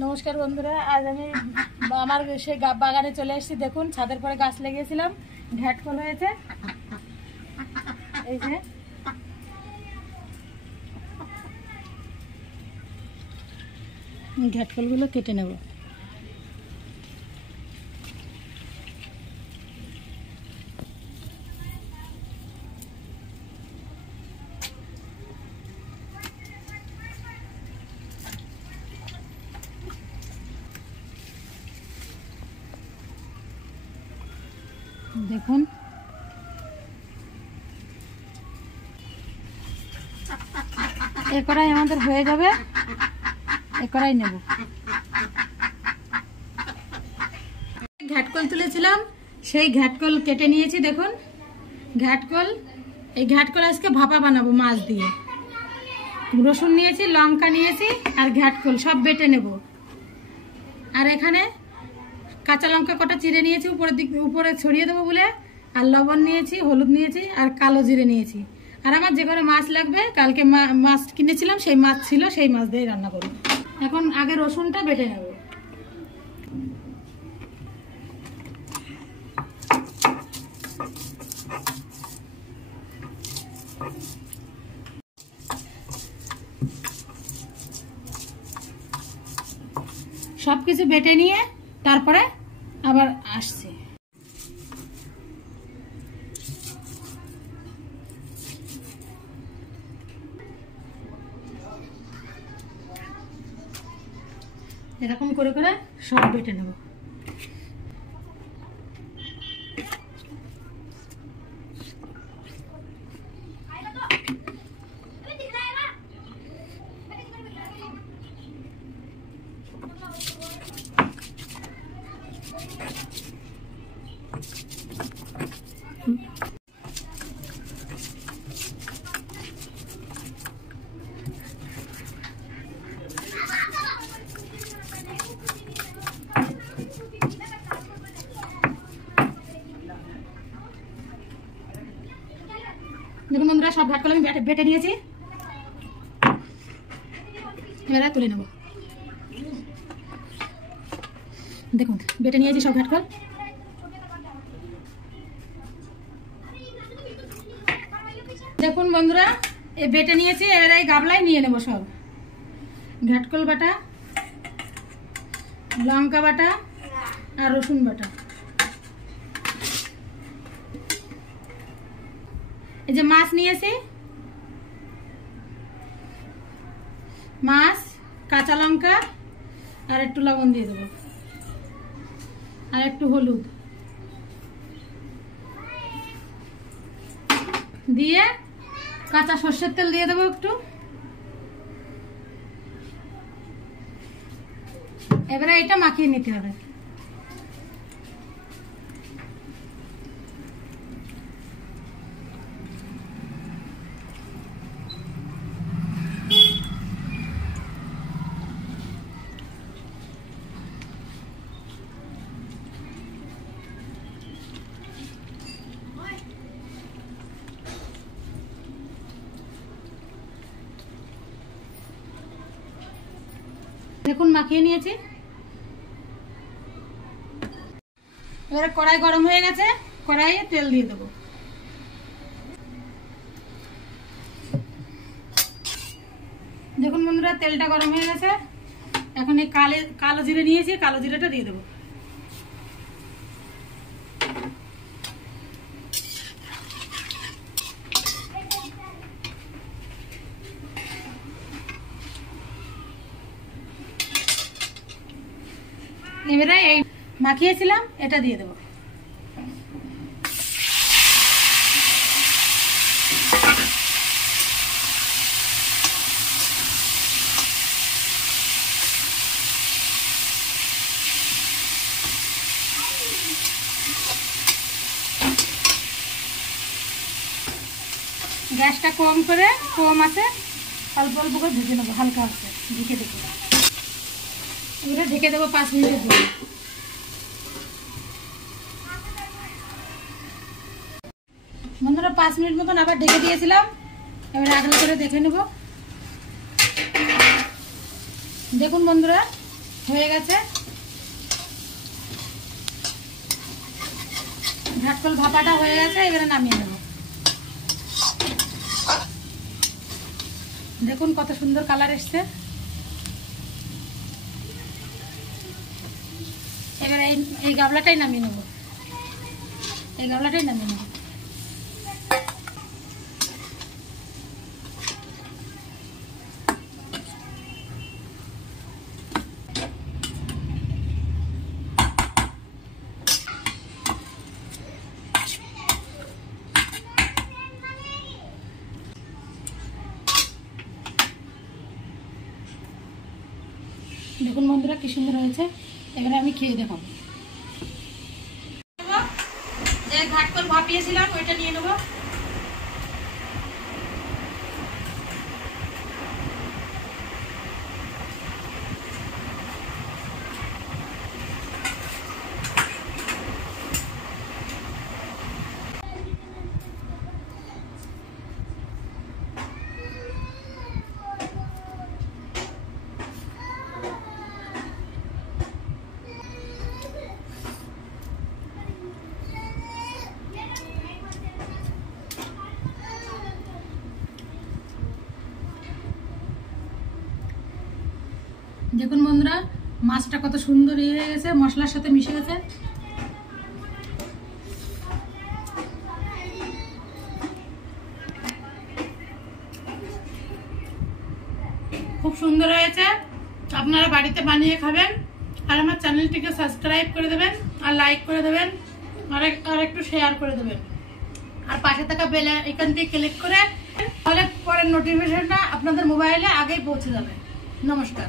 নমস্কার বন্ধুরা, আজ আমি আমার সেই বাগানে চলে এসেছি। দেখুন, ছাদের পরে গাছ লাগিয়েছিলাম, ঘ্যাটকল হয়েছে। এই যে ঘ্যাটকলগুলো কেটে নেব। দেখুন, এ কড়াই আমাদের হয়ে যাবে, এ কড়াই নেব। ঘ্যাটকল তুলেছিলাম, সেই ঘ্যাটকল কেটে নিয়েছি। দেখুন ঘ্যাটকল, এই ঘ্যাটকল আজকে ভাপা বানাবো মাছ দিয়ে। রসুন নিয়েছি, লঙ্কা নিয়েছি আর ঘ্যাটকল সব বেটে নেব। আর এখানে কাঁচা লঙ্কা কটা চিড়ে নিয়েছি, উপরে ছড়িয়ে দেবো বলে। আর লবণ নিয়েছি, হলুদ নিয়েছি আর কালো জিরে নিয়েছি। আর আমার যে কোনো মাছ লাগবে, কালকে মাছ কিনেছিলাম, সেই মাছ ছিল, সেই মাছ দিয়ে রান্না করব। এখন আগে রসুনটা বেটে নেব। সব কিছু বেটে নিয়ে তারপরে আবার আসছি। এরকম করে করে সব বেটে নেব। দেখুন বন্ধুরা, সব ঘাটকল আমি বেটে নিয়েছি। এবারে তুলে নেব। দেখুন বেটে নিয়েছি সব ঘাটকল। দেখুন বন্ধুরা, এই বেটে নিয়েছি। এবারে এই গাবলায় নিয়ে নেব সব ঘাটকল বাটা, লঙ্কা বাটা আর রসুন বাটা। এই যে মাছ নিয়েছি, মাছ, কাঁচা লঙ্কা আর একটু লবণ দিয়ে দেবো, আর একটু হলুদ দিয়ে কাঁচা সর্ষের তেল দিয়ে দেবো একটু। এবারে এটা মাখিয়ে নিতে হবে। দেখুন মাখিয়ে নিয়েছি। এবারে কড়াই গরম হয়ে গেছে, কড়াইয়ে তেল দিয়ে দেবো। দেখুন বন্ধুরা, তেলটা গরম হয়ে গেছে। এখন এই কালো জিরে নিয়েছি, কালো জিরেটা দিয়ে দেবো। এবারে এই মাখিয়েছিলাম এটা দিয়ে দেবো। গ্যাসটা কম আছে, অল্প অল্প করে ভেজে নেবো, হালকা আছে ঢেকে দেবো। এবারে ঢেকে দেবো 5 মিনিটের জন্য। বন্ধুরা 5 মিনিট মতন আবার ঢেকে দিয়েছিলাম। এবারে আগলে করে দেখে নেব। দেখুন বন্ধুরা, হয়ে গেছে। ঘাটকল ভাপাটা হয়ে গেছে, এবারে নামিয়ে নেব। দেখুন কত সুন্দর কালার এসছে। এবারে এই গাবলাটাই নামিয়ে নেব, এই গাবলাটাই নামিয়ে নেব। দেখুন বন্ধুরা কি সুন্দর হয়েছে। এবারে আমি খেয়ে দেখাবো। যে ঘাটকল ভাপিয়েছিলাম ওইটা নিয়ে নেব। দেখুন বন্ধুরা মাছটা কত সুন্দর হয়ে গেছে, মশলার সাথে মিশে গেছে। খুব সুন্দর হয়েছে। আপনারা বাড়িতে বানিয়ে খাবেন, আর আমার চ্যানেলটিকে সাবস্ক্রাইব করে দেবেন, আর লাইক করে দেবেন, আর একটু শেয়ার করে দেবেন, আর পাশে থাকা বেল আইকনটি ক্লিক করে তাহলে পরের নোটিফিকেশনটা আপনাদের মোবাইলে আগেই পৌঁছে যাবে। নমস্কার।